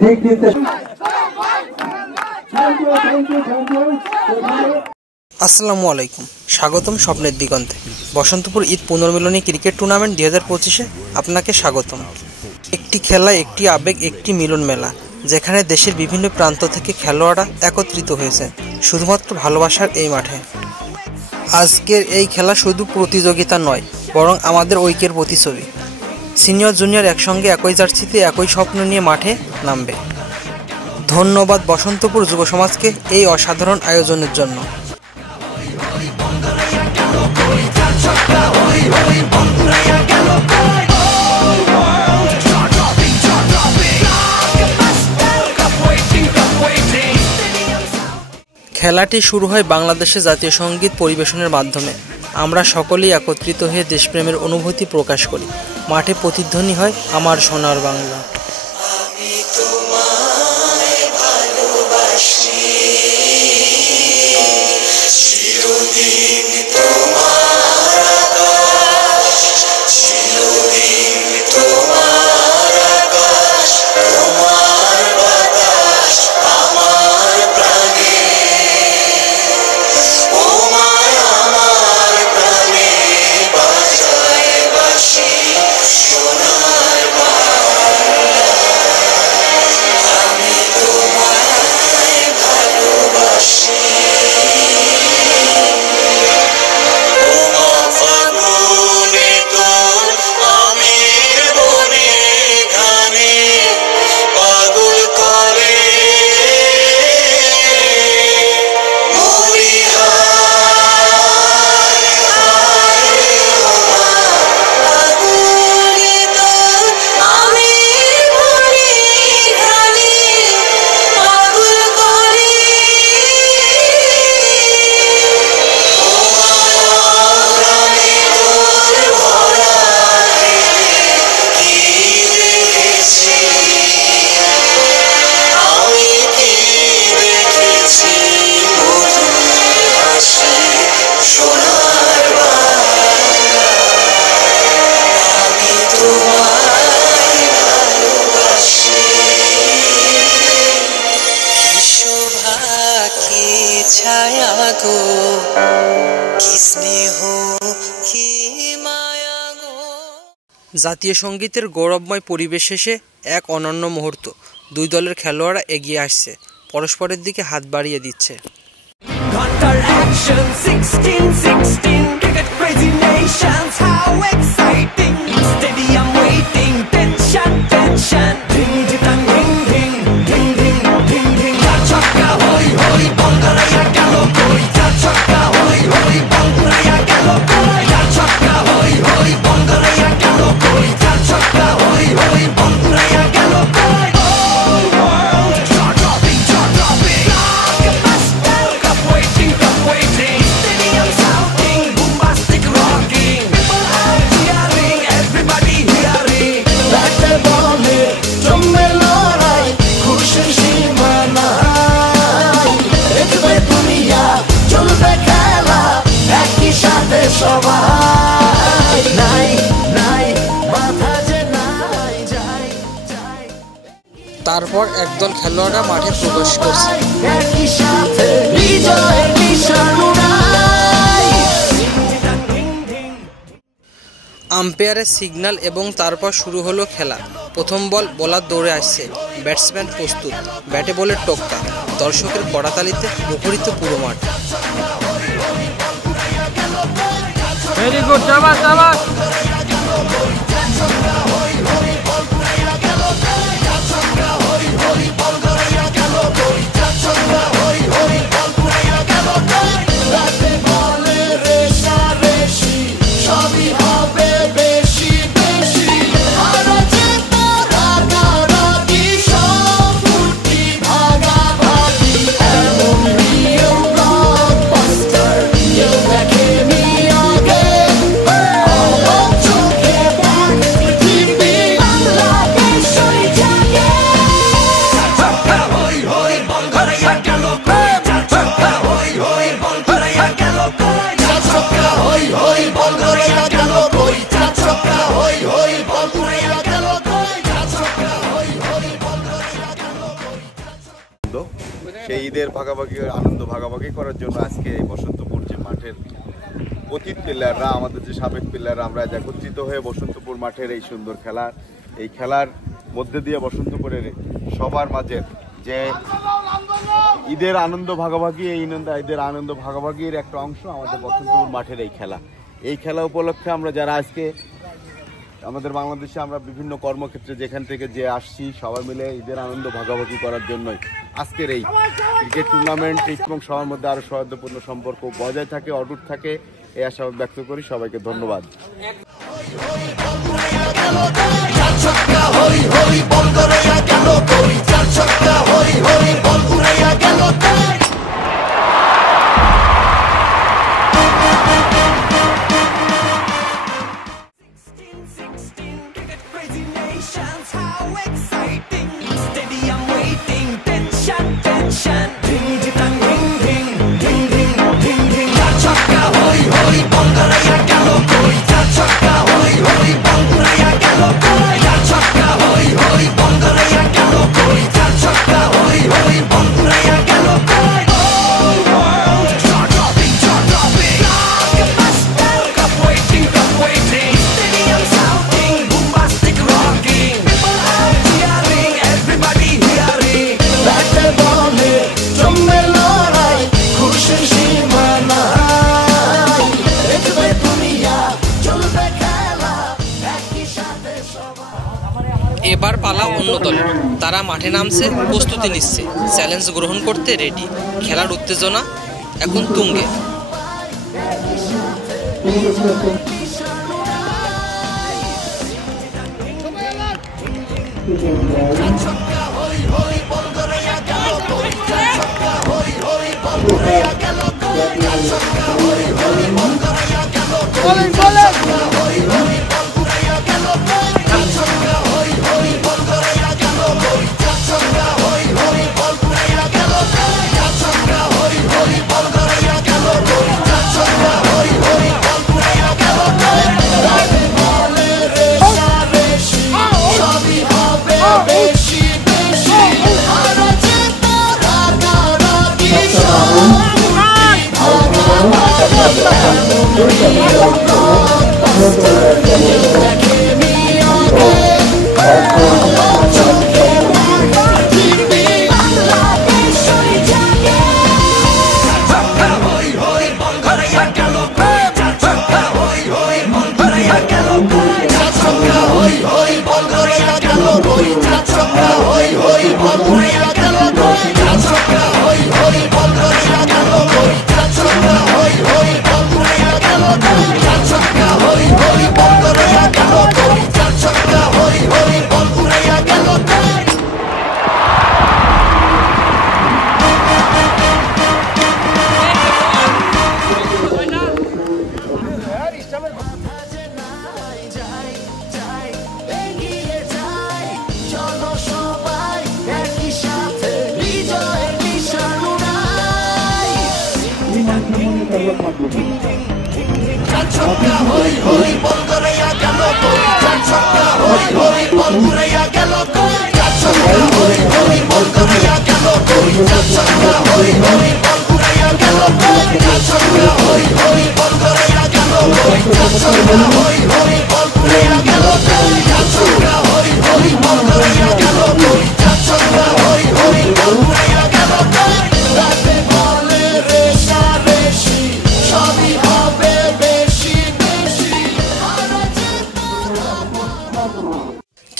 দিক দিতে। আসসালামু আলাইকুম, স্বাগতম স্বপ্নের দিগন্তে। বসন্তপুর ঈদ পুনর্মিলনী ক্রিকেট টুর্নামেন্ট 2025-এ আপনাকে স্বাগতম। একটি খেলা, একটি আবেগ, একটি মিলন মেলা, যেখানে দেশের বিভিন্ন প্রান্ত থেকে খেলোয়াড়রা একত্রিত হয়েছে শুধুমাত্র ভালোবাসার এই মাঠে। আজকের এই খেলা শুধু প্রতিযোগিতা নয়, বরং আমাদের ঐক্যের প্রতিচ্ছবি। সিনিয়র জুনিয়র একসঙ্গে একই জার্সিতে একই স্বপ্ন নিয়ে মাঠে নামবে। ধন্যবাদ বসন্তপুর যুব সমাজকে এই অসাধারণ আয়োজনের জন্য। খেলাটি শুরু হয় বাংলাদেশের জাতীয় সঙ্গীত পরিবেশনের মাধ্যমে। আমরা সকলেই একত্রিত হয়ে দেশপ্রেমের অনুভূতি প্রকাশ করি। মাঠে প্রতিধ্বনি হয় আমার সোনার বাংলা। জাতীয় সঙ্গীতের গৌরবময় পরিবেশ শেষে এক অনন্য মুহূর্ত। দুই দলের খেলোয়াড়রা এগিয়ে আসছে, পরস্পরের দিকে হাত বাড়িয়ে দিচ্ছে। তারপর একদল খেলোয়াড়রা মাঠে প্রবেশ করছে। আম্পায়ারের সিগন্যাল এবং তারপর শুরু হলো খেলা। প্রথম বল, বোলার দৌড়ে আসছে, ব্যাটসম্যান প্রস্তুত, ব্যাটে বলের টোক্কা। দর্শকের কড়াতালিতে মুখরিত পুরো মাঠ। Very good, শাবাশ শাবাশ। আনন্দ ভাগাভাগি করার জন্য আজকে এই বসন্তপুর যে মাঠের অতীত প্লেয়াররা, আমাদের যে সাবেক প্লেয়াররা, আমরা একত্রিত হয়ে বসন্তপুর মাঠের এই সুন্দর এই খেলার মধ্যে দিয়ে বসন্তপুরের সবার মাঝে যে ঈদের আনন্দ ভাগাভাগি, ঈদের আনন্দ ভাগাভাগির একটা অংশ আমাদের বসন্তপুর মাঠের এই খেলা উপলক্ষে আমরা যারা আজকে আমাদের বাংলাদেশে আমরা বিভিন্ন কর্মক্ষেত্রে যেখান থেকে যে আসছি সবাই মিলে ঈদের আনন্দ ভাগাভাগি করার জন্যই আজকের এই ক্রিকেট টুর্নামেন্ট এবং সবার মধ্যে আরো সৌহার্দ্যপূর্ণ সম্পর্ক বজায় থাকে, অটুট থাকে, এই আশাবাদ ব্যক্ত করি। সবাইকে ধন্যবাদ। এবার পালা অন্য দলের, তারা মাঠে নামছে, প্রস্তুতি নিচ্ছে, চ্যালেঞ্জ গ্রহণ করতে রেডি। খেলার উত্তেজনা এখন তুঙ্গে।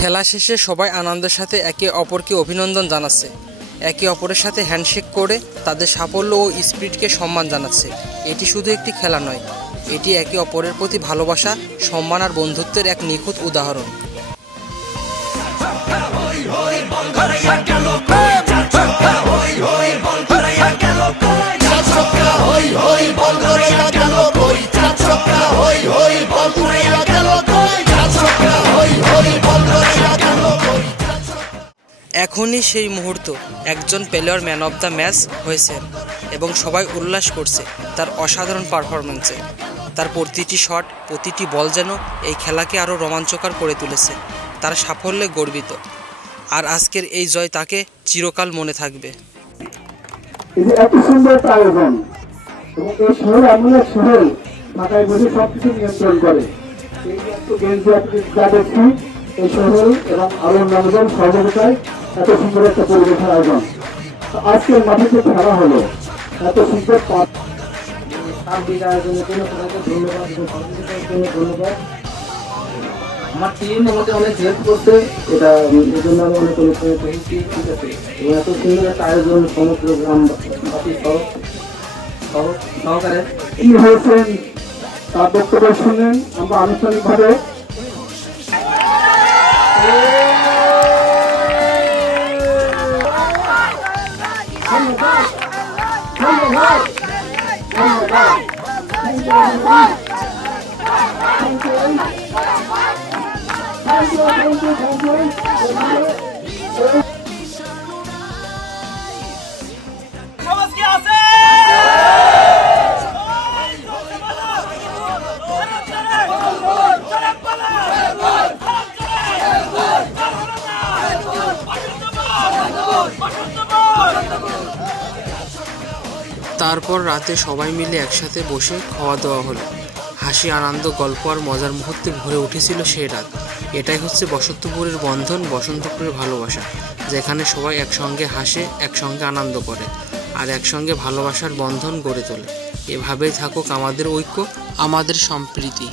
খেলা শেষে সবাই আনন্দের সাথে একে অপরকে অভিনন্দন জানাচ্ছে, একে অপরের সাথে হ্যান্ডশেক করে তাদের সাফল্য ও স্পিরিটকে সম্মান জানাচ্ছে। এটি শুধু একটি খেলা নয়, এটি একে অপরের প্রতি ভালোবাসা, সম্মান আর বন্ধুত্বের এক নিখুঁত উদাহরণ। এখনই সেই মুহূর্ত, একজন player man of the match হয়েছেন এবং সবাই উল্লাস করছে তার অসাধারণ পারফরম্যান্সে। তার প্রতিটি শট, প্রতিটি বল যেন এই খেলাকে আরও রোমাঞ্চকর করে তুলেছে। তার সাফল্যে গর্বিত, আর আজকের এই জয় তাকে চিরকাল মনে থাকবে। এই যে এত সুন্দর একটা আয়োজন এবং এই শহর এমন এক শহর ঢাকায় বসে সবকিছু নিয়ন্ত্রণ করে। এই এত গেঞ্জি যা দেখছি এই শহর এবং আরো অন্যান্য সর্বদাই এত সুন্দর একটা পরিবেশের আয়োজন। আজকের মাঠে যে খেলা হলো এত সুন্দর আয়োজনের জন্য সবাইকে ধন্যবাদ এবং সহযোগিতার জন্য ধন্যবাদ। আমার টিম আমাকে অনেক হেল্প করছে, এটা এই জন্য আমি অনেক অনুপ্রাণিত হয়েছি। ঠিক আছে, এবং এত সুন্দর একটা আয়োজন সমগ্র গ্রামবাসী সহকারে কি হয়েছেন তার বক্তব্য শুনেন। আমরা আনুষ্ঠানিকভাবে তারপর রাতে সবাই মিলে একসাথে বসে খাওয়া দাওয়া হলো। হাসি, আনন্দ, গল্প আর মজার মুহূর্তে ভরে উঠেছিল সেই রাত। এটাই হচ্ছে বসন্তপুরের বন্ধন, বসন্তপুরের ভালোবাসা, যেখানে সবাই একসঙ্গে হাসে, একসঙ্গে আনন্দ করে আর একসঙ্গে ভালোবাসার বন্ধন গড়ে তোলে। এভাবেই থাকুক আমাদের ঐক্য, আমাদের সম্প্রীতি।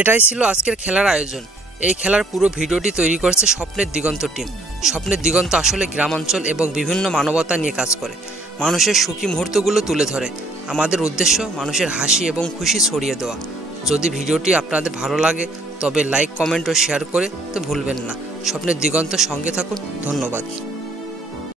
এটাই ছিল আজকের খেলার আয়োজন। এই খেলার পুরো ভিডিওটি তৈরি করেছে স্বপ্নের দিগন্ত টিম। স্বপ্নের দিগন্ত আসলে গ্রামাঞ্চল এবং বিভিন্ন মানবতা নিয়ে কাজ করে, মানুষের সুখী মুহূর্তগুলো তুলে ধরে। আমাদের উদ্দেশ্য মানুষের হাসি এবং খুশি ছড়িয়ে দেওয়া। যদি ভিডিওটি আপনাদের ভালো লাগে তবে লাইক, কমেন্ট ও শেয়ার করে তো ভুলবেন না। স্বপ্নের দিগন্ত সঙ্গে থাকুন। ধন্যবাদ।